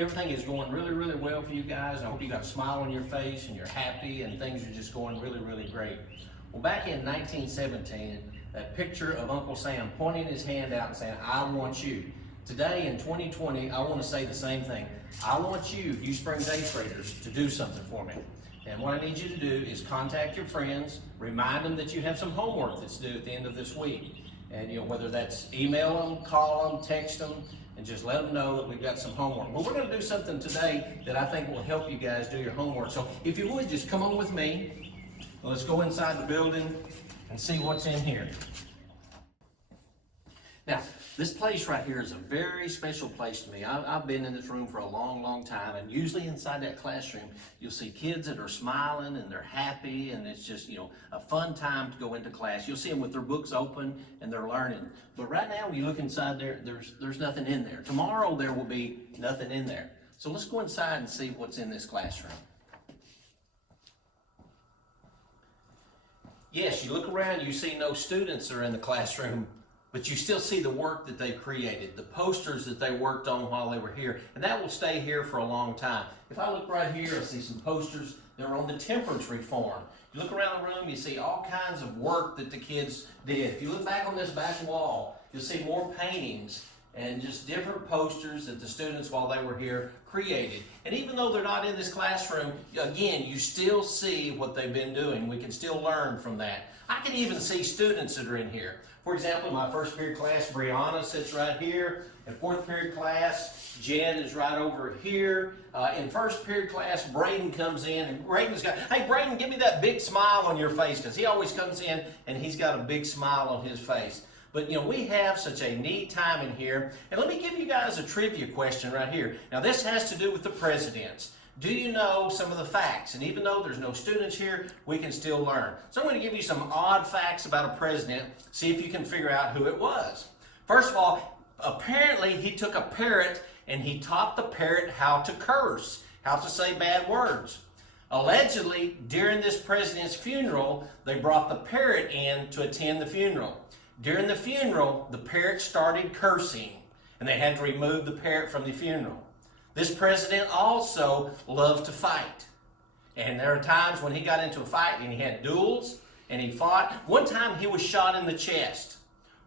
everything is going really, really well for you guys. I hope you got a smile on your face and you're happy and things are just going really, really great. Well, back in 1917, that picture of Uncle Sam pointing his hand out and saying, I want you. Today in 2020, I want to say the same thing. I want you spring day traders, to do something for me. And what I need you to do is contact your friends, remind them that you have some homework that's due at the end of this week. And whether that's email them, call them, text them, and just let them know that we've got some homework. But we're going to do something today that I think will help you guys do your homework. So if you would, just come on with me. Let's go inside the building and see what's in here. Now, this place right here is a very special place to me. I've been in this room for a long, long time, and usually inside that classroom, you'll see kids that are smiling and they're happy, and it's just, a fun time to go into class. You'll see them with their books open and they're learning. But right now, when you look inside there, there's nothing in there. Tomorrow, there will be nothing in there. So let's go inside and see what's in this classroom. Yes, you look around, you see no students are in the classroom, but you still see the work that they created, the posters that they worked on while they were here, and that will stay here for a long time. If I look right here, I see some posters that are on the temperance reform. You look around the room, you see all kinds of work that the kids did. If you look back on this back wall, you'll see more paintings and just different posters that the students, while they were here, created. And even though they're not in this classroom, again, you still see what they've been doing. We can still learn from that. I can even see students that are in here. For example, in my first period class, Brianna sits right here. In fourth period class, Jed is right over here. In first period class, Braden comes in, and Braden's got, hey Braden, give me that big smile on your face, because he always comes in and he's got a big smile on his face. But we have such a neat time in here. And let me give you guys a trivia question right here. Now this has to do with the presidents. Do you know some of the facts? And even though there's no students here, we can still learn. So I'm going to give you some odd facts about a president, see if you can figure out who it was. First of all, apparently he took a parrot and he taught the parrot how to curse, how to say bad words. Allegedly, during this president's funeral, they brought the parrot in to attend the funeral. During the funeral, the parrot started cursing, and they had to remove the parrot from the funeral. This president also loved to fight. And there are times when he got into a fight and he had duels and he fought. One time he was shot in the chest.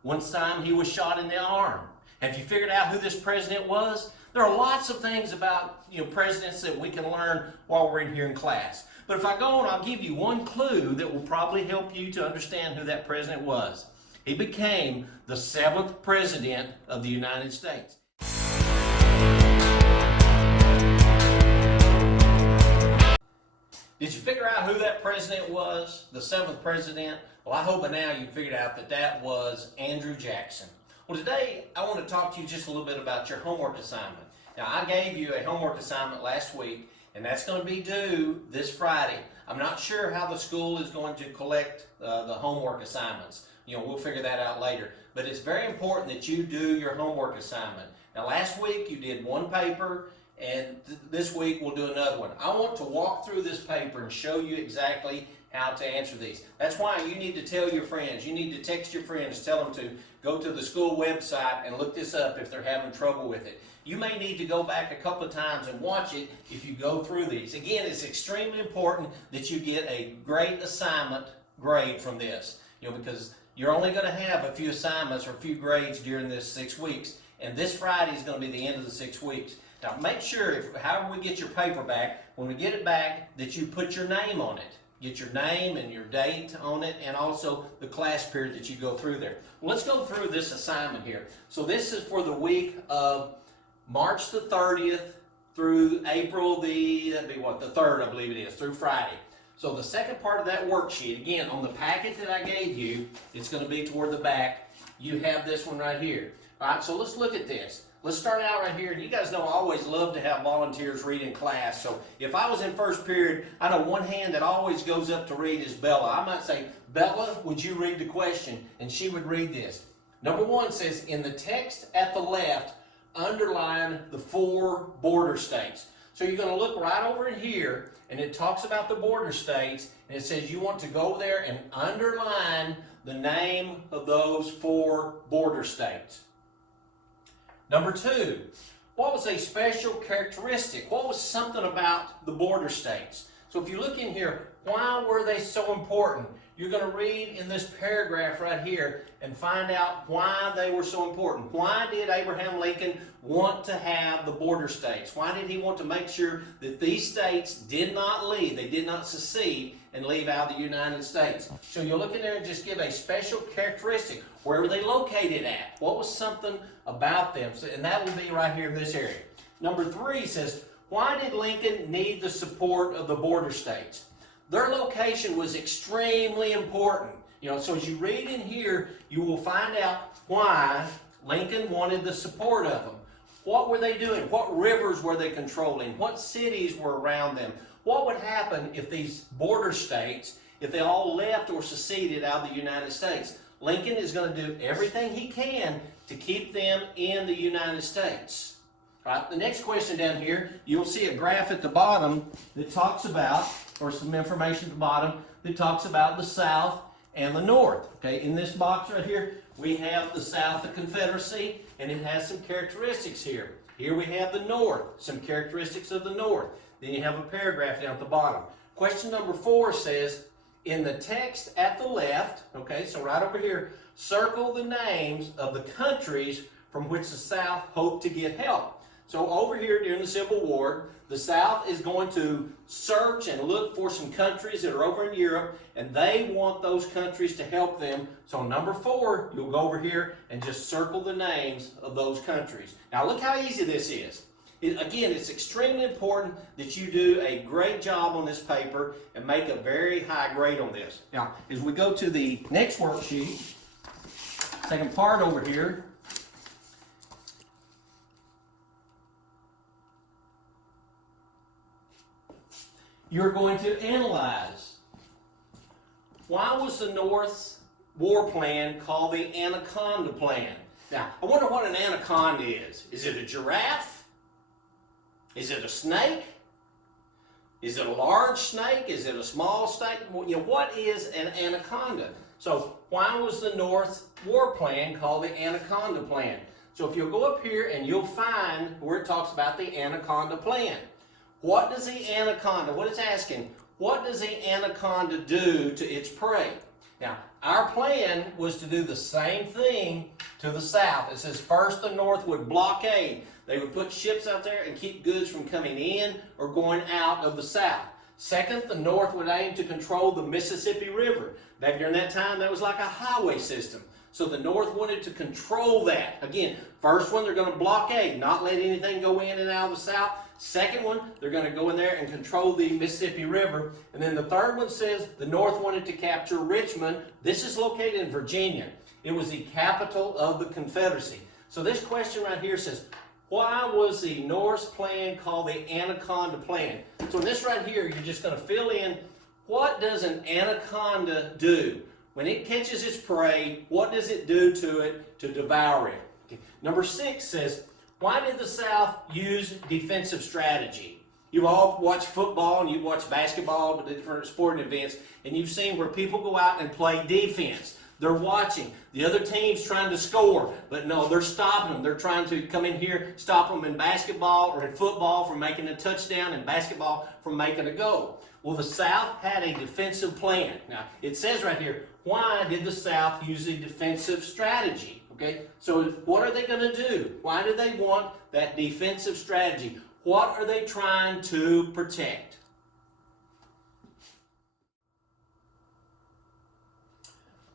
One time he was shot in the arm. Have you figured out who this president was? There are lots of things about presidents that we can learn while we're in here in class. But if I go on, I'll give you one clue that will probably help you to understand who that president was. He became the 7th president of the United States. Did you figure out who that president was, the 7th president? Well, I hope by now you figured out that that was Andrew Jackson. Well, today I want to talk to you just a little bit about your homework assignment. Now, I gave you a homework assignment last week, and that's going to be due this Friday. I'm not sure how the school is going to collect the homework assignments. We'll figure that out later. But it's very important that you do your homework assignment. Now, last week you did one paper, and this week we'll do another one. I want to walk through this paper and show you exactly how to answer these. That's why you need to tell your friends. You need to text your friends, tell them to go to the school website and look this up if they're having trouble with it. You may need to go back a couple of times and watch it if you go through these. Again, it's extremely important that you get a great assignment grade from this, because you're only going to have a few assignments or a few grades during this 6 weeks, and this Friday is going to be the end of the 6 weeks. Now make sure, however we get your paper back, when we get it back, that you put your name on it. Get your name and your date on it, and also the class period that you go through there. Well, let's go through this assignment here. So this is for the week of March the 30th through April the 3rd, I believe it is, through Friday. So the second part of that worksheet, again, on the packet that I gave you, it's going to be toward the back. You have this one right here. All right, so let's look at this. Let's start out right here. You guys know I always love to have volunteers read in class. So if I was in first period, I know one hand that always goes up to read is Bella. I might say, Bella, would you read the question? And she would read this. Number 1 says, in the text at the left, underline the 4 border states. So you're going to look right over in here, and it talks about the border states, and it says you want to go there and underline the name of those 4 border states. Number 2, what was a special characteristic? What was something about the border states? So if you look in here, why were they so important? You're going to read in this paragraph right here and find out why they were so important. Why did Abraham Lincoln want to have the border states? Why did he want to make sure that these states did not leave, they did not secede and leave out the United States? So you'll look in there and just give a special characteristic. Where were they located at? What was something about them? So, and that will be right here in this area. Number 3 says, why did Lincoln need the support of the border states? Their location was extremely important. So as you read in here, you will find out why Lincoln wanted the support of them. What were they doing? What rivers were they controlling? What cities were around them? What would happen if these border states, if they all left or seceded out of the United States? Lincoln is going to do everything he can to keep them in the United States. Right, the next question down here, you'll see a graph at the bottom that talks about, or some information at the bottom, that talks about the South and the North. Okay, in this box right here, we have the South, the Confederacy, and it has some characteristics here. Here we have the North, some characteristics of the North. Then you have a paragraph down at the bottom. Question number 4 says, in the text at the left, okay, so right over here, circle the names of the countries from which the South hoped to get help. So over here during the Civil War, the South is going to search and look for some countries that are over in Europe, and they want those countries to help them. So number 4, you'll go over here and just circle the names of those countries. Now look how easy this is. Again, it's extremely important that you do a great job on this paper and make a very high grade on this. Now, as we go to the next worksheet, second part over here, you're going to analyze. Why was the North's war plan called the Anaconda Plan? Now, I wonder what an anaconda is. Is it a giraffe? Is it a snake? Is it a large snake? Is it a small snake? What is an anaconda? So, why was the North's war plan called the Anaconda Plan? So, if you'll go up here and you'll find where it talks about the Anaconda Plan. What does the anaconda, what it's asking, what does the anaconda do to its prey? Now, our plan was to do the same thing to the South. It says first the North would blockade. They would put ships out there and keep goods from coming in or going out of the South. Second, the North would aim to control the Mississippi River. Back during that time, that was like a highway system. So the North wanted to control that. Again, first one, they're going to blockade, not let anything go in and out of the South. Second one, they're going to go in there and control the Mississippi River. And then the third one says the North wanted to capture Richmond. This is located in Virginia. It was the capital of the Confederacy. So this question right here says, why was the North's plan called the Anaconda Plan? So in this right here, you're just going to fill in, what does an anaconda do? When it catches its prey, what does it do to it to devour it? Okay. Number 6 says, why did the South use defensive strategy? You've all watched football and you've watched basketball, but different sporting events, and you've seen where people go out and play defense. They're watching. The other team's trying to score, but no, they're stopping them. They're trying to come in here, stop them in basketball or in football from making a touchdown, and basketball from making a goal. Well, the South had a defensive plan. Now, it says right here, why did the South use a defensive strategy? Okay, so what are they going to do? Why do they want that defensive strategy? What are they trying to protect?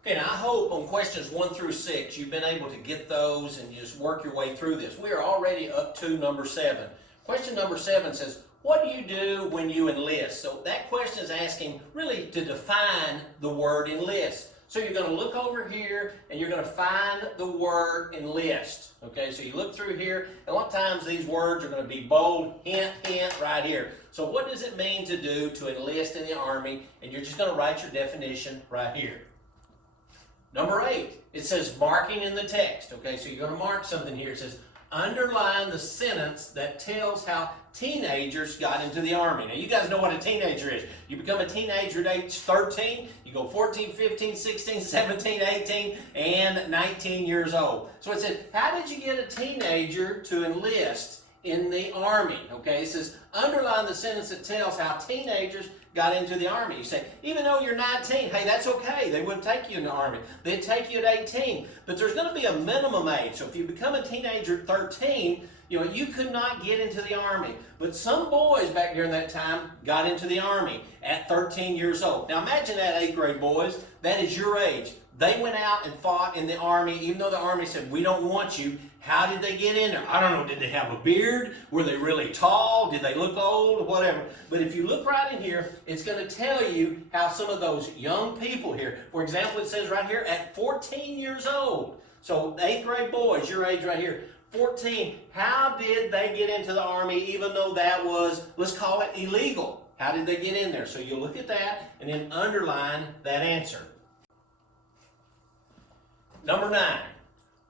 Okay, now I hope on questions 1 through 6 you've been able to get those and just work your way through this. We are already up to number 7. Question number 7 says, what do you do when you enlist? So that question is asking really to define the word enlist. So you're going to look over here and you're going to find the word enlist. Okay, so you look through here, and a lot of times these words are going to be bold, hint, hint, right here. So what does it mean to do to enlist in the Army? And you're just going to write your definition right here. Number 8, it says marking in the text. Okay, so you're going to mark something here. It says, underline the sentence that tells how teenagers got into the Army. Now, you guys know what a teenager is. You become a teenager at age 13, you go 14, 15, 16, 17, 18, and 19 years old. So it said, how did you get a teenager to enlist in the Army. Okay, it says underline the sentence that tells how teenagers got into the Army. You say, even though you're 19, hey, that's okay. They wouldn't take you in the Army. They'd take you at 18. But there's going to be a minimum age. So if you become a teenager at 13, you could not get into the Army. But some boys back during that time got into the Army at 13 years old. Now imagine that, 8th grade boys. That is your age. They went out and fought in the Army, even though the Army said, we don't want you. How did they get in there? I don't know. Did they have a beard? Were they really tall? Did they look old? Whatever. But if you look right in here, it's going to tell you how some of those young people here, for example, it says right here, at 14 years old. So 8th grade boys, your age right here, 14. How did they get into the Army even though that was, let's call it illegal? How did they get in there? So you look at that and then underline that answer. Number 9.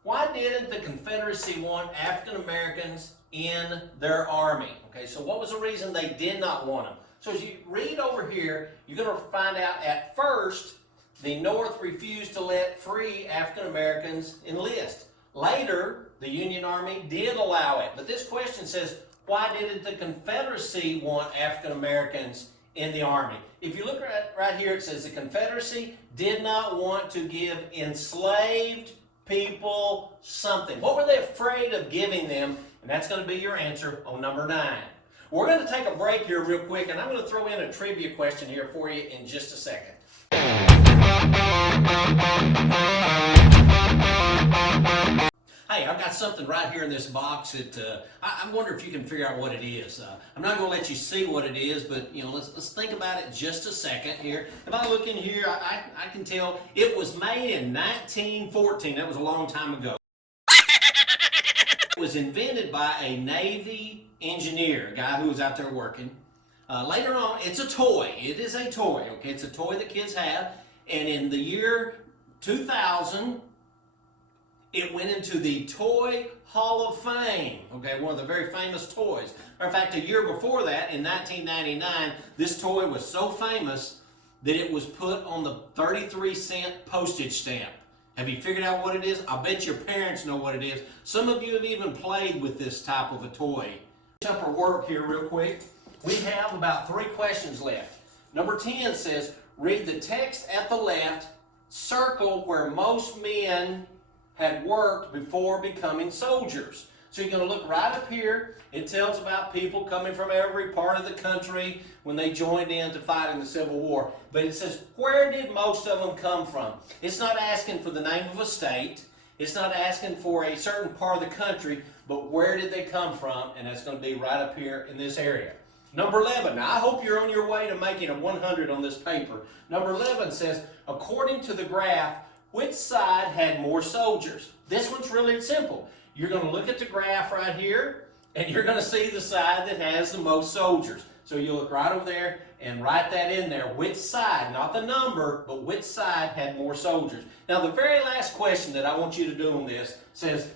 Why didn't the Confederacy want African Americans in their army? Okay, so what was the reason they did not want them? So as you read over here, you're going to find out at first the North refused to let free African Americans enlist. Later, the Union Army did allow it. But this question says, why didn't the Confederacy want African Americans in the Army? If you look right here, it says the Confederacy did not want to give enslaved people something. What were they afraid of giving them? And that's going to be your answer on number 9. We're going to take a break here real quick, and I'm going to throw in a trivia question here for you in just a second. Hey, I've got something right here in this box that I wonder if you can figure out what it is. I'm not going to let you see what it is, but let's think about it just a second here. If I look in here, I can tell it was made in 1914. That was a long time ago. It was invented by a Navy engineer, a guy who was out there working. Later on, it's a toy. It is a toy. Okay, it's a toy that kids have. And in the year 2000. It went into the Toy Hall of Fame, okay, one of the very famous toys. In fact, a year before that, in 1999, this toy was so famous that it was put on the 33-cent postage stamp. Have you figured out what it is? I bet your parents know what it is. Some of you have even played with this type of a toy. Finish up our work here real quick. We have about 3 questions left. Number 10 says, read the text at the left, circle where most men had worked before becoming soldiers. So you're going to look right up here. It tells about people coming from every part of the country when they joined in to fight in the Civil War. But it says, where did most of them come from? It's not asking for the name of a state. It's not asking for a certain part of the country, but where did they come from? And that's going to be right up here in this area. Number 11. Now, I hope you're on your way to making a 100 on this paper. Number 11 says, according to the graph, which side had more soldiers? This one's really simple. You're going to look at the graph right here, and you're going to see the side that has the most soldiers. So you look right over there and write that in there. Which side, not the number, but which side had more soldiers? Now, the very last question that I want you to do on this says,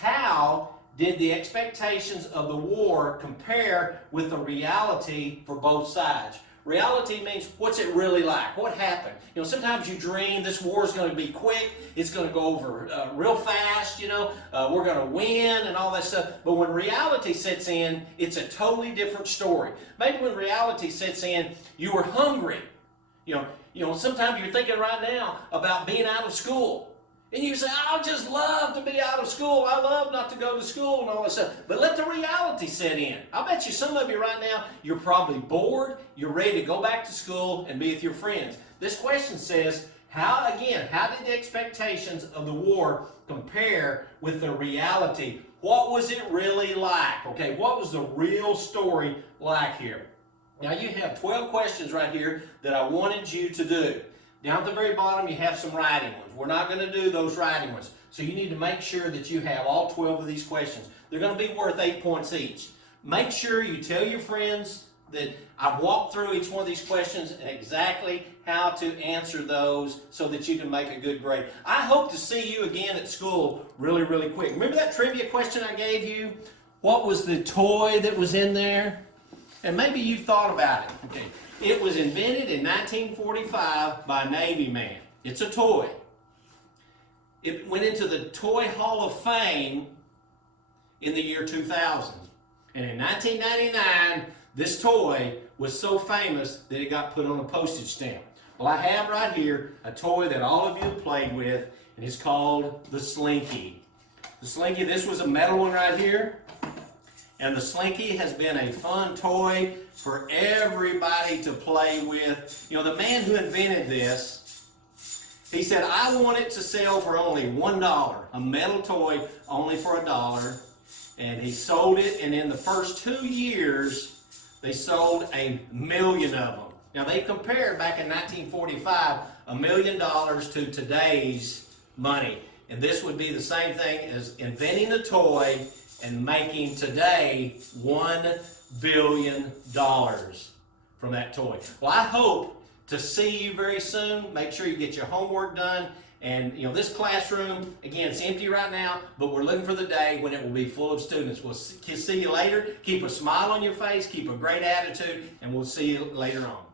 how did the expectations of the war compare with the reality for both sides? Reality means, what's it really like? What happened? Sometimes you dream this war is going to be quick. It's going to go over real fast, we're going to win and all that stuff. But when reality sets in, it's a totally different story. Maybe when reality sets in, you were hungry. Sometimes you're thinking right now about being out of school. And you say, I just love to be out of school. I love not to go to school and all that stuff. But let the reality set in. I bet you some of you right now, you're probably bored. You're ready to go back to school and be with your friends. This question says, how did the expectations of the war compare with the reality? What was it really like? Okay, what was the real story like here? Now you have 12 questions right here that I wanted you to do. Down at the very bottom, you have some writing ones. We're not going to do those writing ones. So you need to make sure that you have all 12 of these questions. They're going to be worth 8 points each. Make sure you tell your friends that I've walked through each one of these questions and exactly how to answer those so that you can make a good grade. I hope to see you again at school really, really quick. Remember that trivia question I gave you? What was the toy that was in there? And maybe you thought about it. Okay. It was invented in 1945 by a Navy man. It's a toy. It went into the Toy Hall of Fame in the year 2000. And in 1999, this toy was so famous that it got put on a postage stamp. Well, I have right here a toy that all of you have played with, and it's called the Slinky. The Slinky, this was a metal one right here. And the Slinky has been a fun toy for everybody to play with. You know, the man who invented this, he said, I want it to sell for only $1, a metal toy only for $1. And he sold it, and in the first 2 years, they sold 1 million of them. Now, they compared back in 1945, $1 million to today's money. And this would be the same thing as inventing a toy and making today $1 billion from that toy. Well, I hope to see you very soon. Make sure you get your homework done. And you know, this classroom, again, it's empty right now, but we're looking for the day when it will be full of students. We'll see you later. Keep a smile on your face, keep a great attitude, and we'll see you later on.